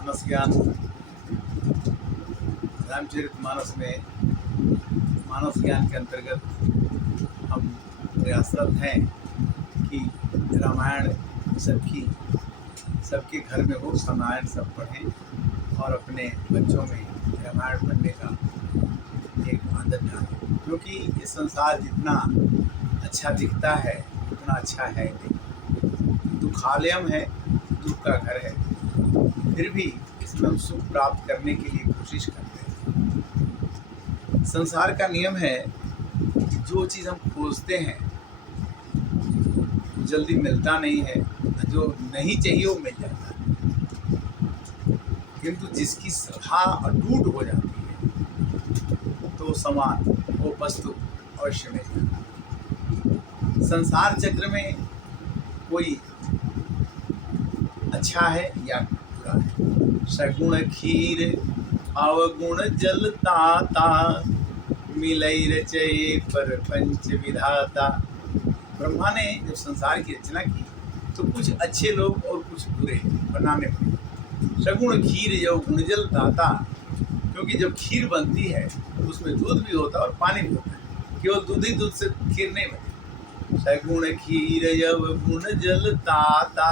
मानस ज्ञान रामचरितमानस में मानस ज्ञान के अंतर्गत हम प्रयासरत हैं कि रामायण सबके घर में हो, रामायण सब पढ़ें और अपने बच्चों में रामायण पढ़ने का एक आदत डालें, क्योंकि ये संसार जितना अच्छा दिखता है उतना अच्छा है नहीं। दुखालयम है, दुख का घर है, फिर भी इसमें हम सुख प्राप्त करने के लिए कोशिश करते हैं। संसार का नियम है कि जो चीज़ हम खोजते हैं वो जल्दी मिलता नहीं है, जो नहीं चाहिए वो मिल जाता है। किंतु जिसकी श्रद्धा अटूट हो जाती है तो सामान, वो वस्तु अवश्य मिल जाता है। संसार चक्र में कोई अच्छा है या बुरा है। सगुण खीर अवगुण जल ताता, मिलई रचये पर पंच विधाता। ब्रह्मा ने जब संसार की रचना की तो कुछ अच्छे लोग और कुछ बुरे बनाने पड़े। सगुण खीर जो गुण जल ताता, क्योंकि जब खीर बनती है तो उसमें दूध भी होता है और पानी भी होता है, केवल दूध ही दूध से खीर नहीं बनती। सगुण खीर यव गुण जल ताता,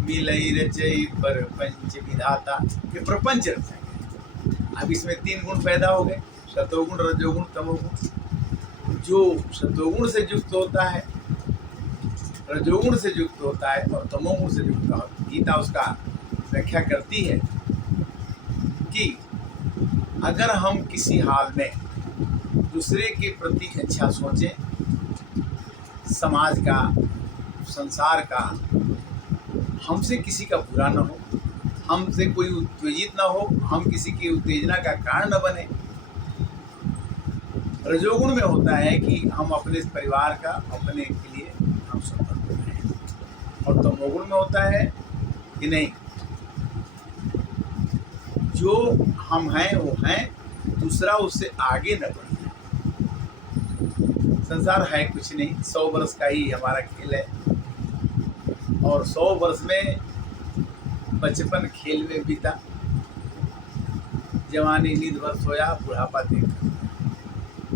मिलई रचई पर पंच विधाता। ये प्रपंच रचाएंगे। अब इसमें 3 गुण पैदा हो गए, सतोगुण, रजोगुण, तमोगुण। जो सतोगुण से युक्त होता है, रजोगुण से युक्त होता है और तमोगुण से युक्त होता है, गीता उसका व्याख्या करती है कि अगर हम किसी हाल में दूसरे के प्रति अच्छा सोचें, समाज का, संसार का, हमसे किसी का बुरा न हो, हमसे कोई उत्तेजित न हो, हम किसी की उत्तेजना का कारण न बने। रजोगुण में होता है कि हम अपने परिवार का, अपने के लिए हम स्वतंत्र हैं, और तमोगुण में होता है कि नहीं, जो हम हैं वो हैं, दूसरा उससे आगे न बढ़े। संसार है कुछ नहीं, 100 वर्ष का ही हमारा खेल है, और 100 वर्ष में बचपन खेल में बीता, जवानी नींद भर सोया, बुढ़ापा देखा।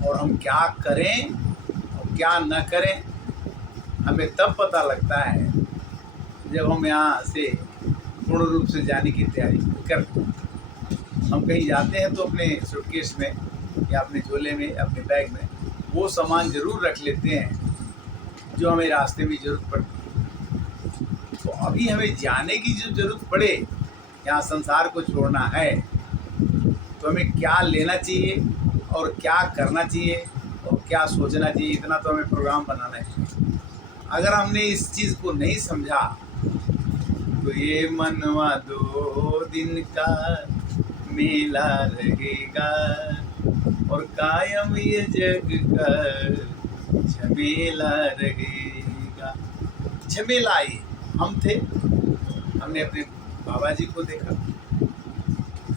और हम क्या करें और क्या न करें हमें तब पता लगता है जब हम यहाँ से पूर्ण रूप से जाने की तैयारी करते हैं। हम कहीं जाते हैं तो अपने सूटकेस में या अपने झोले में, अपने बैग में वो सामान जरूर रख लेते हैं जो हमें रास्ते में जरूरत पड़ती है। तो अभी हमें जाने की जो जरूरत पड़े, यहाँ संसार को छोड़ना है, तो हमें क्या लेना चाहिए और क्या करना चाहिए और क्या सोचना चाहिए, इतना तो हमें प्रोग्राम बनाना है। अगर हमने इस चीज़ को नहीं समझा तो ये मनवा 2 दिन का मेला रहेगा और कायम ये जग का झमेला रहेगा। झमेला ये हम थे, हमने अपने बाबा जी को देखा,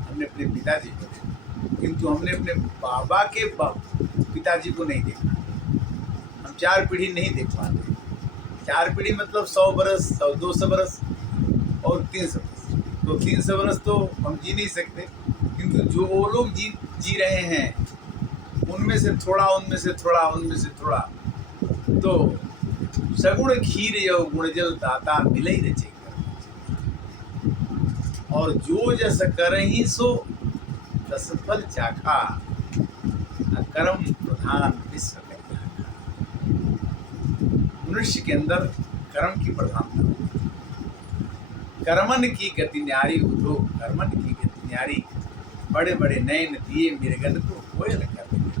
हमने अपने पिताजी को देखा, किंतु हमने अपने बाबा के पिताजी को नहीं देखा। हम 4 पीढ़ी नहीं देख पाते। 4 पीढ़ी मतलब 100 बरस, 200 बरस और 300 बरस। तो 300 बरस तो हम जी नहीं सकते, किंतु जो वो लोग जी रहे हैं उनमें से थोड़ा, उनमें से थोड़ा, उनमें से थोड़ा। तो सगुण खीर यो गुण जल ताता, मिलई रचे और जो जस करहि सो तस फल चाखा, कर्म प्रधान विश्व कल्याण। मनुष्य के अंदर कर्म की प्रधानता होती है। कर्मन की गति न्यारी उठो, कर्मन की गति न्यारी, बड़े बड़े नयन दिए मृगन को कोयल कर देते।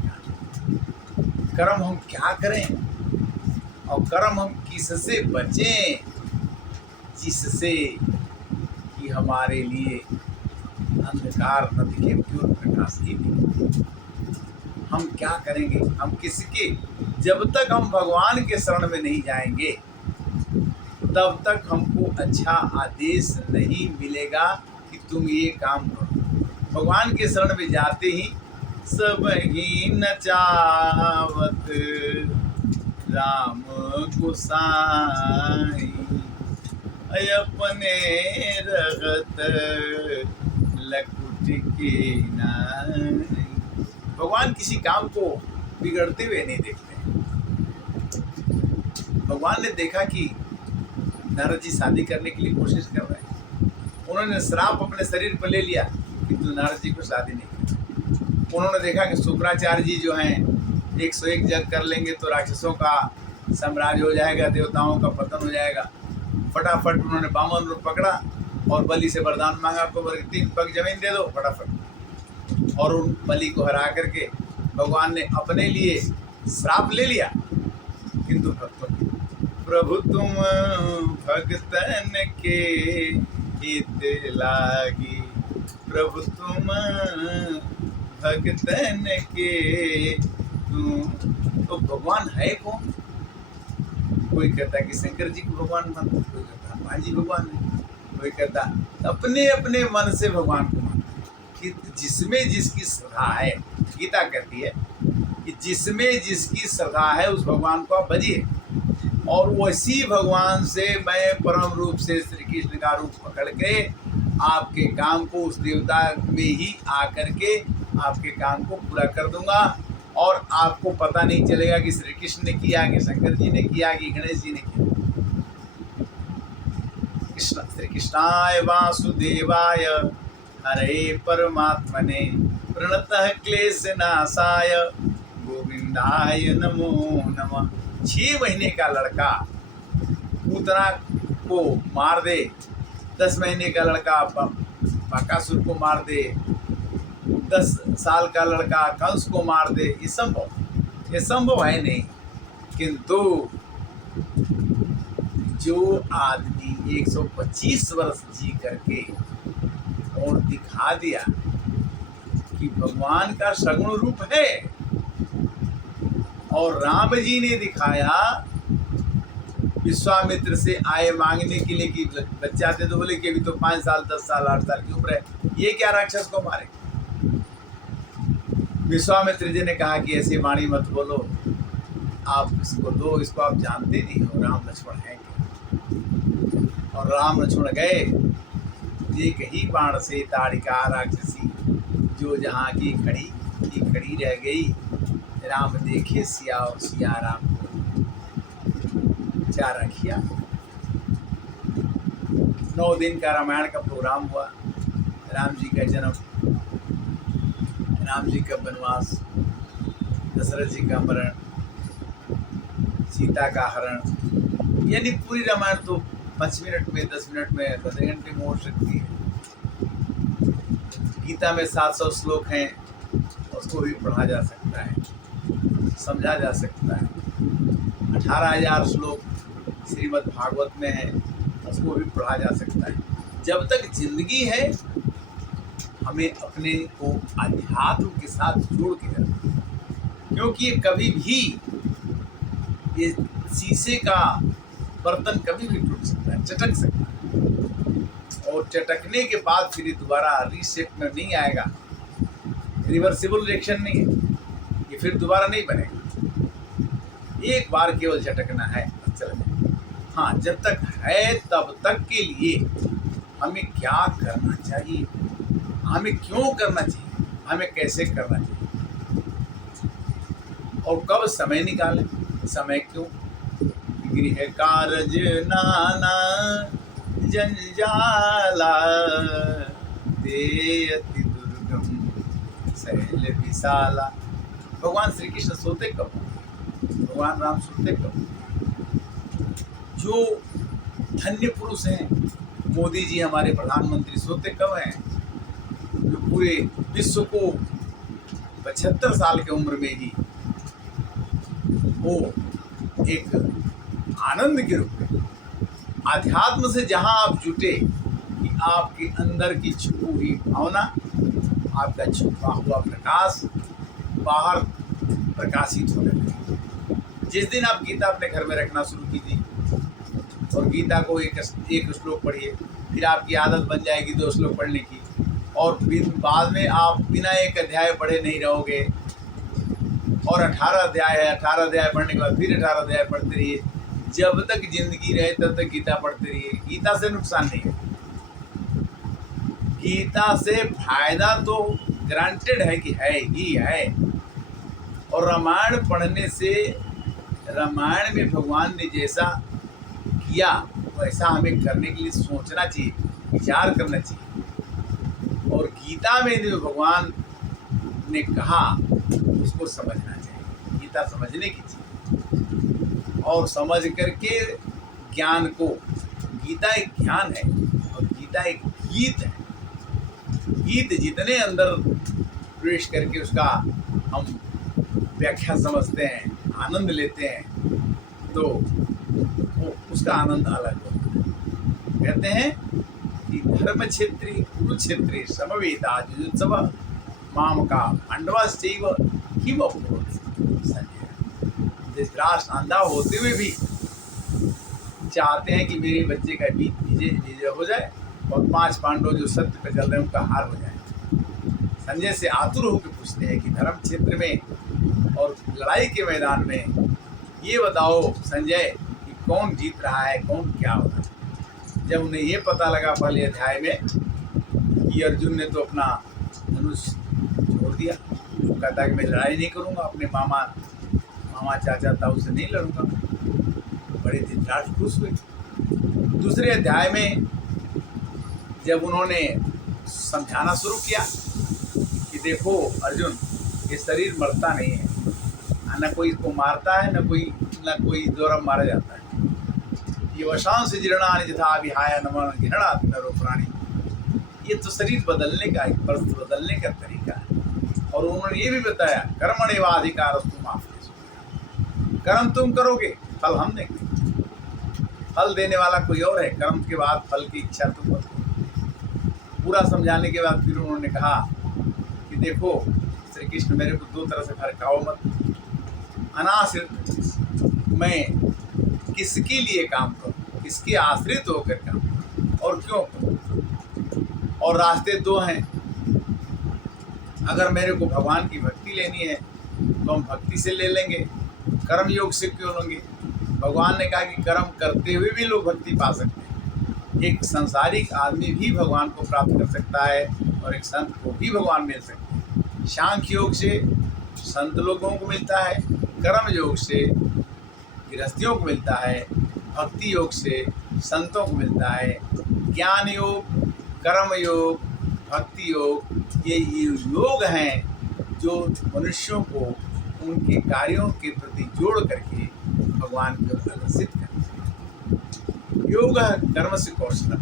कर्म हम क्या करें और कर्म हम किससे बचें, जिससे कि हमारे लिए अंधकार न दिखे, प्योर प्रकाश ही दिखे। हम क्या करेंगे, हम किसके, जब तक हम भगवान के शरण में नहीं जाएंगे तब तक हमको अच्छा आदेश नहीं मिलेगा कि तुम ये काम करो। भगवान के शरण में जाते ही सब ही नचावत राम गोसाई, अपने रगत लकुट के नाई। भगवान किसी काम को बिगड़ते हुए नहीं देखते। भगवान ने देखा कि नारद जी शादी करने के लिए कोशिश कर रहे हैं। उन्होंने श्राप अपने शरीर पर ले लिया कि तू नारद जी को शादी नहीं कर। उन्होंने देखा कि शुक्राचार्य जी जो हैं 101 यज्ञ कर लेंगे तो राक्षसों का साम्राज्य हो जाएगा, देवताओं का पतन हो जाएगा। फटाफट उन्होंने बामन रूप पकड़ा और बलि से वरदान मांगा, को 3 पग जमीन दे दो फटाफट। और उन बलि को हरा करके भगवान ने अपने लिए श्राप ले लिया। किंतु भक्तों प्रभु तुम भक्तन के हित लागी, प्रभु तुम भक्तन के तुम। तो भगवान है कौन? कोई कहता है कि शंकर जी को भगवान मानता, कोई कहता हनुमान जी भगवान है, कोई कहता अपने अपने मन से भगवान को मानता कि जिसमें जिसकी श्रद्धा है। गीता कहती है कि जिसमें जिसकी श्रद्धा है उस भगवान को आप भजिए। और वैसी भगवान से मैं परम रूप से श्री कृष्ण का रूप पकड़ के आपके काम को उस देवता में ही आकर के आपके काम को पूरा कर दूंगा। और आपको पता नहीं चलेगा कि श्री कृष्ण ने किया, कि शंकर जी ने किया, कि गणेश जी ने किया। कृष्ण श्री कृष्णाय वासुदेवाय हरे परमात्मने प्रणतः क्लेशनाशाय गोविंदाय नमो नमः। 6 महीने का लड़का पूतना को मार दे, 10 महीने का लड़का बकासुर को मार दे, 10 साल का लड़का कंस को मार दे, ये संभव है नहीं। किंतु जो आदमी 125 वर्ष जी करके और दिखा दिया कि भगवान का सगुण रूप है, और राम जी ने दिखाया विश्वामित्र से आए मांगने के लिए कि बच्चा थे, तो बोले कि अभी तो 5 साल 10 साल 8 साल की उम्र है, ये क्या राक्षस को मारे। विश्वामित्र जी ने कहा कि ऐसी वाणी मत बोलो, आप इसको दो, इसको आप जानते नहीं हो राम लक्ष्मण है। और राम लक्ष्मण गए, एक ही बाण से ताड़िका राक्षसी जो जहाँ की खड़ी रह गई। राम देखे सिया और सिया राम को चारा किया। 9 दिन का रामायण का प्रोग्राम हुआ। राम जी का जन्म, राम जी का वनवास, दशरथ जी का मरण, सीता का हरण, यानी पूरी रामायण तो 5 मिनट में 10 मिनट में 10 घंटे में हो सकती है। गीता में 700 श्लोक हैं, उसको भी पढ़ा जा सकता है, समझा जा सकता है। 18,000 श्लोक श्रीमद् भागवत में है, उसको भी पढ़ा जा सकता है। जब तक जिंदगी है हमें अपने को अध्यात्म के साथ जोड़ के रखना, क्योंकि ये कभी भी, ये शीशे का बर्तन कभी भी टूट सकता है, चटक सकता है, और चटकने के बाद फिर दोबारा रीसेट में नहीं आएगा। रिवर्सिबल रिएक्शन नहीं है, ये फिर दोबारा नहीं बनेगा। एक बार केवल झटकना है, चल जाए। हाँ, जब तक है तब तक के लिए हमें क्या करना चाहिए, हमें क्यों करना चाहिए, हमें कैसे करना चाहिए, और कब समय निकालें, समय क्यों। गृह कारज नाना जंजाला देयति दुर्गम शैल विशाला। भगवान श्री कृष्ण सोते कब, भगवान राम सोते कब। जो धन्य पुरुष हैं, मोदी जी हमारे प्रधानमंत्री सोते कब हैं, जो पूरे विश्व को 75 साल की उम्र में ही वो एक आनंद के रूप में आध्यात्म से जहां आप जुटे कि आपके अंदर की छुपी हुई भावना, आपका छुपा हुआ प्रकाश बाहर प्रकाशित होने लगे। जिस दिन आप गीता अपने घर में रखना शुरू कीजिए और गीता को एक श्लोक पढ़िए, फिर आपकी आदत बन जाएगी 2 श्लोक पढ़ने की, और फिर बाद में आप बिना एक अध्याय पढ़े नहीं रहोगे। और 18 अध्याय है, 18 अध्याय पढ़ने के बाद फिर 18 अध्याय पढ़ते रहिए। जब तक जिंदगी रहे तब तक गीता पढ़ते रहिए। गीता से नुकसान नहीं है, गीता से फायदा तो ग्रांटेड है कि है ही है। और रामायण पढ़ने से, रामायण में भगवान ने जैसा किया वैसा हमें करने के लिए सोचना चाहिए, विचार करना चाहिए। और गीता में जो भगवान ने कहा उसको समझना चाहिए। गीता समझने की चीज़, और समझ करके ज्ञान को, गीता एक ज्ञान है और गीता एक गीत है। गीत जितने अंदर प्रवेश करके उसका हम व्याख्या समझते हैं, आनंद लेते हैं, तो वो उसका आनंद अलग होता है। कहते हैं कि धर्म क्षेत्री कुरुक्षेत्री समवेता जुजुत्सव माम का पांडवाश्चैव किम अकुर्वन्ति संजय। धृतराष्ट्र अंधा होते हुए भी चाहते हैं कि मेरे बच्चे का विजय हो जाए और 5 पांडव जो सत्य पे चल रहे हैं उनका हार हो जाए। संजय से आतुर होकर पूछते हैं कि धर्म क्षेत्र में और लड़ाई के मैदान में ये बताओ संजय कि कौन जीत रहा है, कौन क्या हो रहा है। जब उन्हें ये पता लगा पहले अध्याय में कि अर्जुन ने तो अपना धनुष छोड़ दिया, वो कहता है कि मैं लड़ाई नहीं करूँगा, अपने मामा चाचा ताऊ से नहीं लड़ूंगा, बड़े धृतराष्ट्र खुश हुए। दूसरे अध्याय में जब उन्होंने समझाना शुरू किया कि देखो अर्जुन, ये शरीर मरता नहीं है, न कोई इसको मारता है, न कोई द्वारा मारा जाता है। ये वशांश जीर्णानि यथा विहाय नमन घृणाति नरो प्राणी, ये तो शरीर बदलने का, एक वस्त्र बदलने का तरीका है। और उन्होंने ये भी बताया कर्मण्येवाधिकारस्तु मा फलेषु, कर्म तुम करोगे, फल हम देंगे। फल देने वाला कोई और है, कर्म के बाद फल की इच्छा तुम मत करो। पूरा समझाने के बाद फिर उन्होंने कहा कि देखो श्री कृष्ण, मेरे को 2 तरह से भड़काओ मत। अनाश्रित मैं किसके लिए काम करूं, किसके आश्रित होकर काम करूं और क्यों करूं। और रास्ते 2 हैं। अगर मेरे को भगवान की भक्ति लेनी है तो हम भक्ति से ले लेंगे, कर्म योग से क्यों लेंगे। भगवान ने कहा कि कर्म करते हुए भी लोग भक्ति पा सकते हैं। एक संसारिक आदमी भी भगवान को प्राप्त कर सकता है और एक संत को भी भगवान मिल सकते हैं। सांख्य योग से संत लोगों को मिलता है, कर्म योग से गृहस्थियों को मिलता है, भक्ति योग से संतों को मिलता है। ज्ञान योग, कर्म योग, भक्ति योग, ये योग हैं जो मनुष्यों को उनके कार्यों के प्रति जोड़ करके भगवान की ओर आकर्षित करते हैं। योग कर्म से कौशल,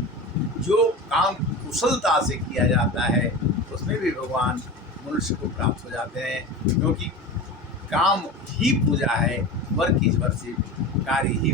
जो काम कुशलता से किया जाता है उसमें भी भगवान मनुष्य को प्राप्त हो जाते हैं, क्योंकि काम ही पूजा है, वर्क इज वर्शिप, कार्य ही